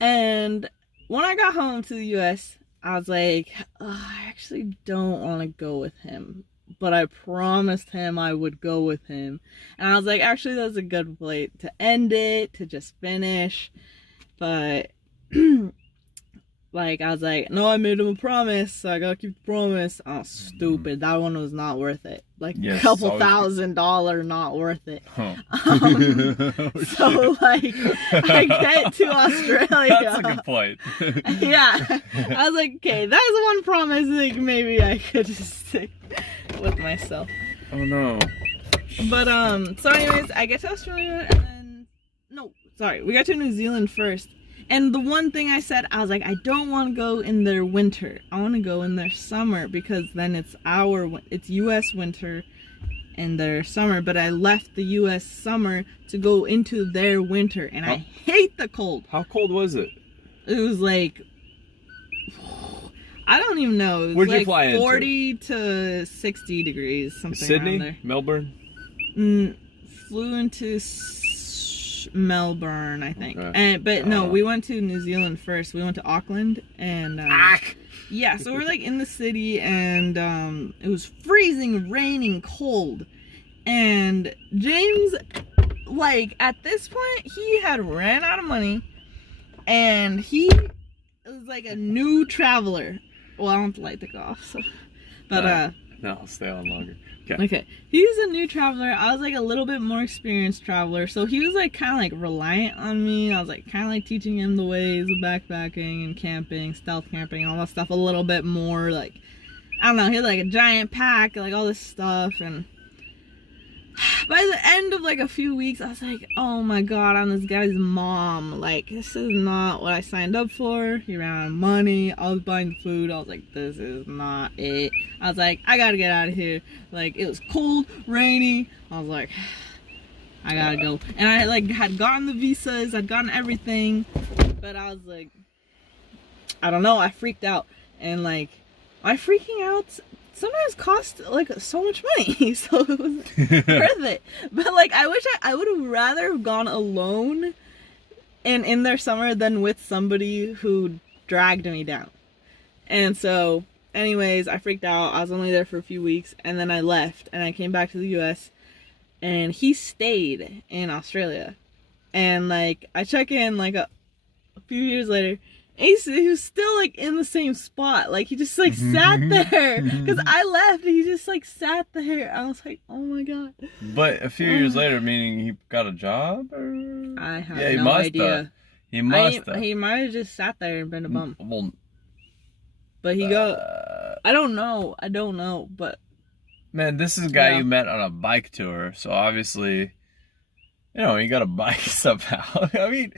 And when I got home to the US, I was like, I actually don't want to go with him. But I promised him I would go with him. And I was like, actually, that's a good way to end it, to just finish. But, like, I was like, no, I made him a promise, so I gotta keep the promise. Oh, stupid. That one was not worth it. Like, yes, a couple $1,000 not worth it. Oh. So, like, I get to Australia. That's a good point. Yeah. I was like, okay, that's one promise. Like, maybe I could just stick with myself. Oh, no. But, so anyways, I get to Australia and then, no, sorry, we got to New Zealand first. And the one thing I said, I was like, I don't want to go in their winter. I want to go in their summer because then it's US winter and their summer. But I left the US summer to go into their winter, and I hate the cold. How cold was it? It was like, I don't even know. It was Where'd like you fly 40 to 60 degrees, something Sydney? around there. Melbourne? Flew into Melbourne, I think. Okay. But no, we went to New Zealand first. We went to Auckland, and yeah, so we're like in the city, and it was freezing, raining, cold, and James, like, at this point, he had ran out of money, and he was like a new traveler. Well, I don't have to light the off, so, but no, I'll stay on longer. Okay. He's a new traveler. I was like a little bit more experienced traveler. So he was like kind of like reliant on me. I was like kind of like teaching him the ways of backpacking and camping, stealth camping, all that stuff a little bit more. Like, I don't know. He had like a giant pack, like all this stuff. And by the end of like a few weeks, I was like, oh my God, I'm this guy's mom. Like, this is not what I signed up for. He ran out of money. I was buying the food. I was like, this is not it. I was like, I gotta get out of here. Like, it was cold, rainy. I was like, I gotta go. And I like had gotten the visas, I'd gotten everything, but I was like, I don't know, I freaked out. And like, my freaking out sometimes cost like so much money, so it was worth it. But like, I wish I would have rather have gone alone and in their summer than with somebody who dragged me down. And so anyways, I freaked out. I was only there for a few weeks, and then I left, and I came back to the US, and he stayed in Australia. And like, I check in like a few years later, and he was still like in the same spot. Like, he just like sat there, because I left, and he just like sat there. I was like, oh my God. But a few years later, meaning he got a job? Or? I have no idea. He must have. He might have just sat there and been a bum. Well, but he I don't know, but man, this is a guy you met on a bike tour, so obviously, you know, he got a bike somehow. I mean,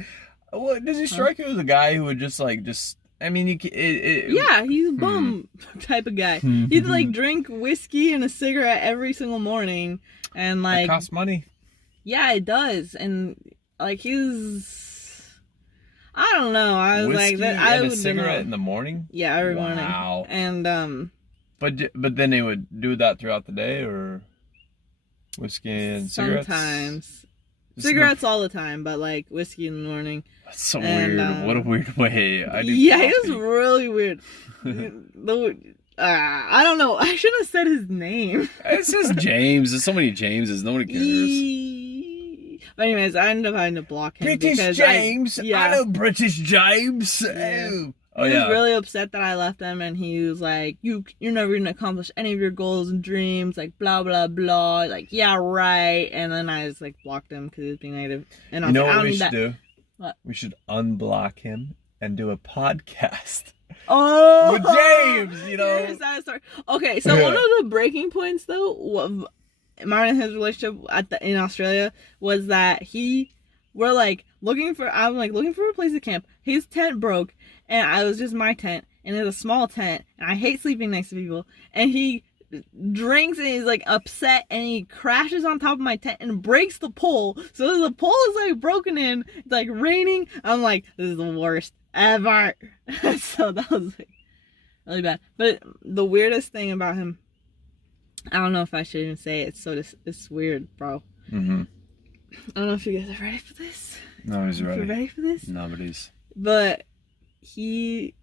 what does he strike you as a guy who would just I mean, yeah, he's a bum type of guy. He'd like drink whiskey and a cigarette every single morning, and like, it costs money. Yeah, it does, and like, I don't know. I was whiskey like, that. I would a cigarette in the morning. Yeah, every morning. Wow. And But then he would do that throughout the day, or whiskey and cigarettes. Sometimes cigarettes all the time, but like whiskey in the morning. That's so weird. What a weird way. Yeah, it was really weird. I don't know. I shouldn't have said his name. It's just James. There's so many Jameses. Nobody cares. But anyways, I ended up having to block him. British James. I know British James. Yeah. Oh, he was really upset that I left him, and he was like, you're never gonna accomplish any of your goals and dreams, like blah blah blah. Like, yeah, right. And then I just like blocked him because he was being negative. And you know what we should do? What? We should unblock him and do a podcast. Oh, with James, you know. Okay, so one of the breaking points though, mine and his relationship in Australia, was that we're like looking for a place to camp. His tent broke, and I was just my tent, and it's a small tent, and I hate sleeping next to people. And he drinks, and he's like upset, and he crashes on top of my tent and breaks the pole. So the pole is like broken in. It's like raining. I'm like, this is the worst ever. So that was like really bad. But the weirdest thing about him, I don't know if I should even say it. It's weird, bro. I don't know if you guys are ready for this. Nobody's ready. You ready for this? Nobody's. but he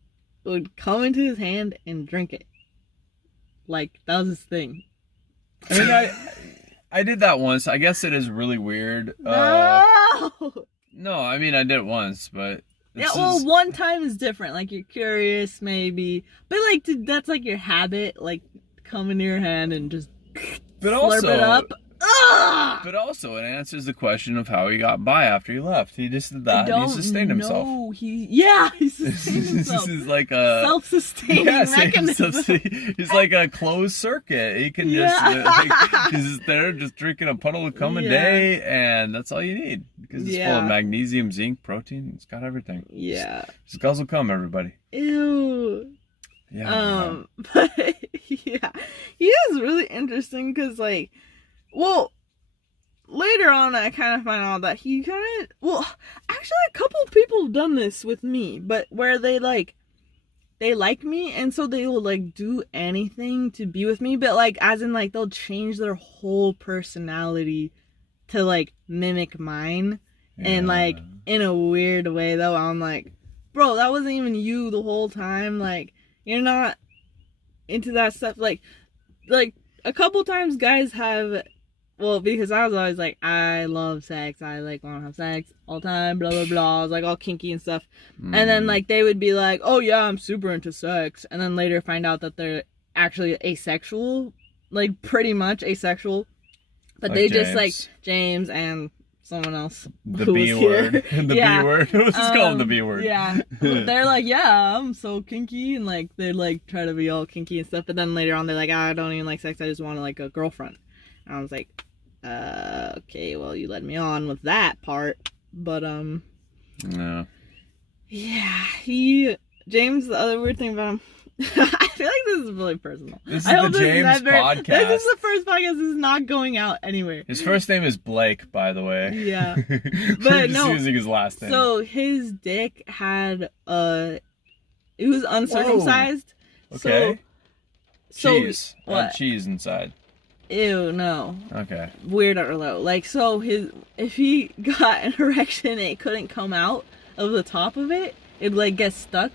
would come into his hand and drink it. Like, that was his thing. I mean, I did that once. I guess it is really weird. No! No, I mean, I did it once, but... Yeah, well, one time is different. Like, you're curious, maybe. But, like, dude, that's, like, your habit. Like, come into your hand and just slurp it up. Ugh! But also, it answers the question of how he got by after he left. He just did that and he sustained himself. No, he sustained himself. This is like a... self-sustaining mechanism. He's like a closed circuit. He can just... he's just there just drinking a puddle of cum a day, and that's all you need. Because it's full of magnesium, zinc, protein. It's got everything. Yeah. Just guzzle cum, everybody. Ew. Yeah. But, yeah. He is really interesting because, like... Well, later on, I kind of find out that he kind of... Well, actually, a couple of people have done this with me, but where they like me, and so they will, like, do anything to be with me, but, like, as in, like, they'll change their whole personality to, like, mimic mine, and, like, in a weird way, though. I'm like, bro, that wasn't even you the whole time. Like, you're not into that stuff. Like, a couple times guys have... Well, because I was always like, I love sex. I, like, want to have sex all the time, blah, blah, blah. I was, like, all kinky and stuff. And then, like, they would be like, oh, yeah, I'm super into sex. And then later find out that they're actually asexual. Like, pretty much asexual. But like they James. Just, like, James and someone else. The B word. The B word. Let's just call him the B word. Yeah. They're like, yeah, I'm so kinky. And, like, they, like, try to be all kinky and stuff. But then later on, they're like, I don't even like sex. I just want, like, a girlfriend. And I was like... okay, well, you led me on with that part, but, no. Yeah, James, the other weird thing about him, I feel like this is really personal. This is the James podcast. This is the first podcast, this is not going out anywhere. His first name is Blake, by the way. Yeah. But no, using his last name. So, his dick had, it was uncircumcised. Whoa. Okay. So, cheese. What? Cheese inside. Ew, no. Okay. Weird or low. Like, so if he got an erection, it couldn't come out of the top of it. It'd, like, get stuck.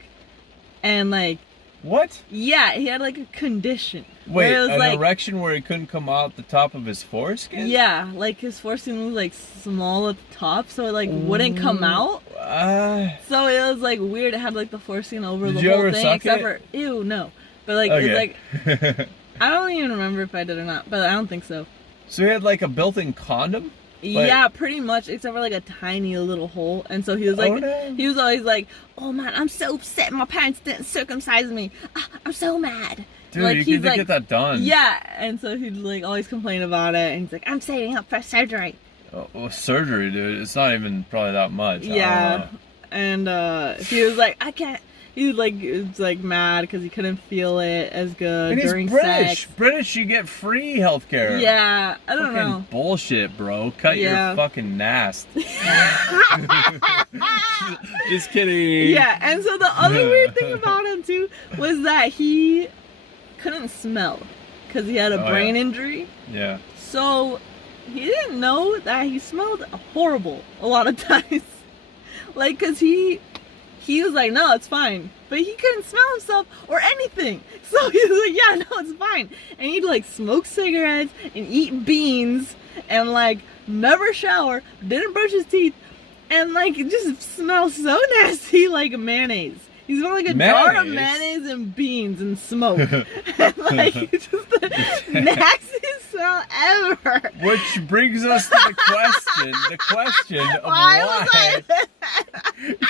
And, like... What? Yeah, he had, like, a condition. Wait, an erection where it couldn't come out the top of his foreskin? Yeah, like, his foreskin was, like, small at the top, so it, like, wouldn't come out. So it was, like, weird. It had, like, the foreskin over the whole thing. Except for... Ew, no. But, like, okay. It's, like... I don't even remember if I did or not, but I don't think so. So he had, like, a built-in condom? Yeah, pretty much, except for, like, a tiny little hole. And so he was, like, he was always like, oh, man, I'm so upset my parents didn't circumcise me. I'm so mad. Dude, like, you need to get that done. Yeah, and so he'd, like, always complain about it. And he's like, I'm saving up for surgery. Oh, well, surgery, dude. It's not even probably that much. Yeah. And he was like, I can't. He was like mad because he couldn't feel it as good during British. sex. British, you get free healthcare. Yeah, I don't know. Bullshit, bro. Cut your fucking nast. Just kidding. Yeah, and so the other weird thing about him too was that he couldn't smell because he had a brain injury. Yeah. So he didn't know that he smelled horrible a lot of times. Like, because he was like, no, it's fine. But he couldn't smell himself or anything. So he was like, yeah, no, it's fine. And he'd, like, smoke cigarettes and eat beans and, like, never shower, didn't brush his teeth, and, like, it just smells so nasty, like mayonnaise. He smelled like a jar of mayonnaise and beans and smoke. And, like, just the nastiest smell ever. Which brings us to the question of why.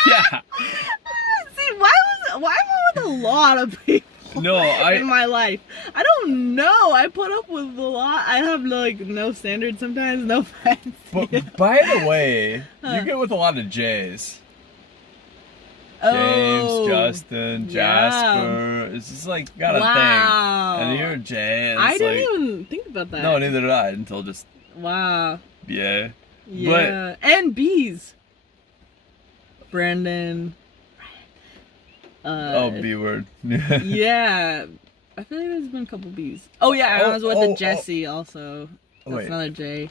Yeah. See, why am I with a lot of people in my life? I don't know. I put up with a lot. I have, like, no standards sometimes, no offense. But, by the way, you get with a lot of J's. James, Justin, Jasper. It's just like got a thing. And you're a J. And I didn't even think about that. No, neither did I until just. Wow. Yeah. Yeah. And B's. Brandon. B word. Yeah. I feel like there's been a couple B's. Oh yeah, I was with the Jesse also. That's another J.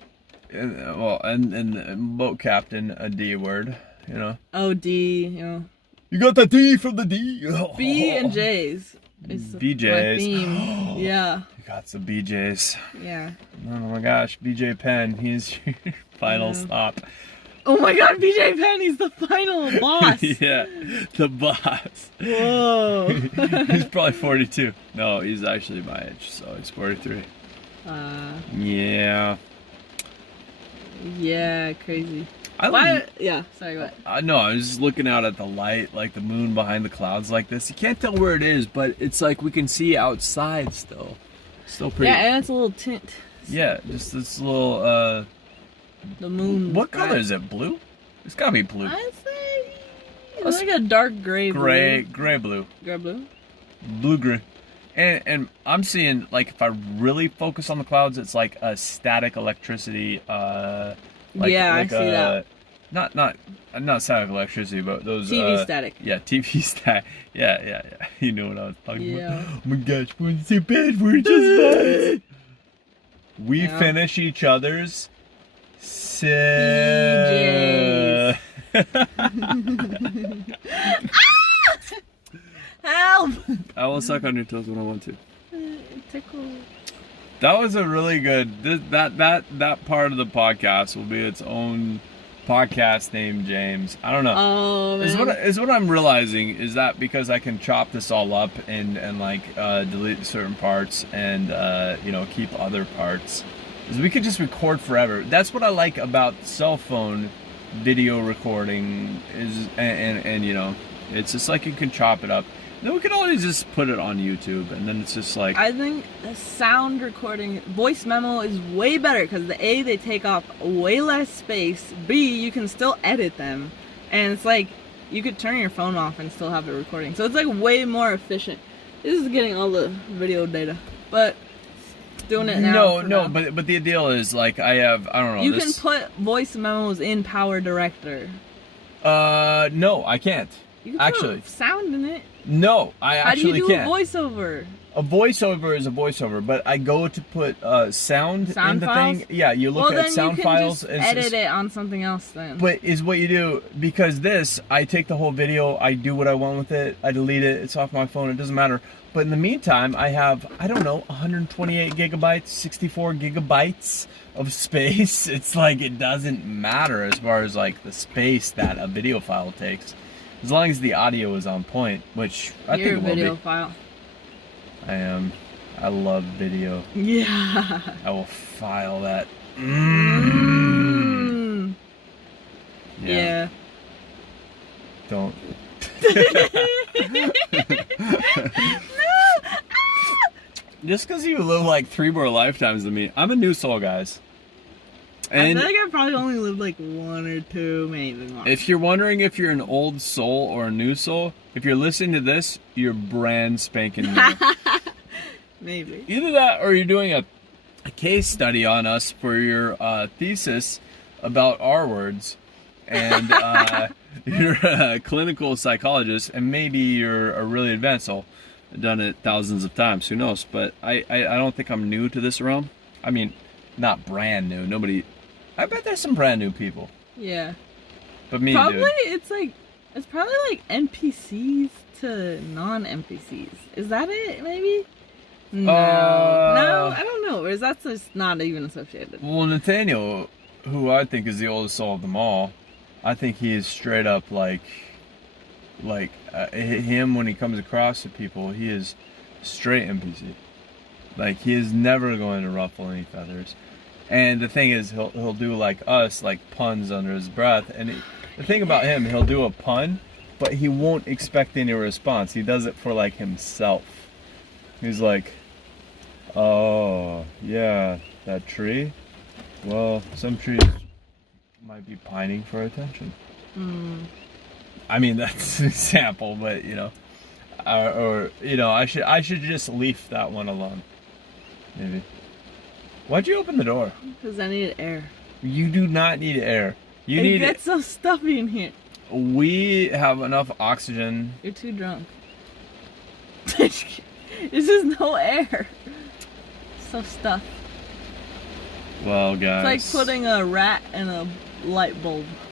And boat captain, a D word, you know. Oh, D, you know. You got the D from the D. B and J's. Is BJ's. my theme. Yeah. You got some BJ's. Yeah. Oh my gosh, BJ Penn, he's your final stop. Oh my god, BJ Penn, he's the final boss. Yeah, the boss. Whoa. He's probably 42. No, he's actually my age, so he's 43. Yeah. Yeah, crazy. Why? Yeah, sorry, go ahead. No, I was just looking out at the light, like the moon behind the clouds like this. You can't tell where it is, but it's like we can see outside still. Still pretty. Yeah, and it's a little tint. Yeah, just this little, the moon. What color is it? Blue? It's gotta be blue. I'd say it's like a dark gray blue. Gray blue. Gray blue? Blue gray. And I'm seeing, like, if I really focus on the clouds, it's like a static electricity, yeah, I see that. Not static electricity, but those TV static. Yeah, TV static. Yeah. You know what I was talking about. Oh my gosh, we're so bad. We're just bad. We finish each other's PJs. Help! I will suck on your toes when I want to. Tickle. That was a really good. That part of the podcast will be its own podcast named James. I don't know. Oh man. Is what I'm realizing is that because I can chop this all up and like delete certain parts and keep other parts, is we could just record forever. That's what I like about cell phone video recording is and it's just like you can chop it up. Then we could always just put it on YouTube, and then it's just like... I think the sound recording, voice memo is way better, because they take off way less space, B, you can still edit them, and it's like, you could turn your phone off and still have it recording, so it's like way more efficient. This is getting all the video data, but doing it now. No, but the deal is, like, I don't know. You can put voice memos in Power Director. No, I can't. You can actually put sound in it. No, I actually can't. How do you do a voiceover? A voiceover is a voiceover, but I go to put sound in the files? thing. Yeah, you look at sound files. Well, then you can just edit it on something else then. But is what you do, because this, I take the whole video, I do what I want with it, I delete it, it's off my phone, it doesn't matter. But in the meantime, I have, I don't know, 128 gigabytes, 64 gigabytes of space. It's like, it doesn't matter as far as like the space that a video file takes. As long as the audio is on point, which I think it will be. You're a video file. I am. I love video. Yeah. I will file that. Yeah. Don't. Just because you live like 3 more lifetimes than me. I'm a new soul, guys. And I feel like I probably only lived like 1 or 2, maybe more. If you're wondering if you're an old soul or a new soul, if you're listening to this, you're brand spanking new. Maybe. Either that or you're doing a case study on us for your thesis about R words. And you're a clinical psychologist, and maybe you're a really advanced soul. I've done it thousands of times, who knows? But I don't think I'm new to this realm. I mean, not brand new. Nobody... I bet there's some brand new people. Yeah. But me, probably, dude. it's probably like NPCs to non-NPCs. Is that it, maybe? No. No, I don't know. Or is that just not even associated? Well, Nathaniel, who I think is the oldest soul of them all, I think he is straight up like him when he comes across to people, he is straight NPC. Like, he is never going to ruffle any feathers. And the thing is, he'll do like us, like puns under his breath. And the thing about him, he'll do a pun, but he won't expect any response. He does it for like himself. He's like, oh, yeah, that tree? Well, some trees might be pining for attention. I mean, that's an example, but I should just leave that one alone. Maybe. Why'd you open the door? Because I needed air. You do not need air. It gets so stuffy in here. We have enough oxygen. You're too drunk. There's just no air. So stuffed. Well, guys. It's like putting a rat in a light bulb.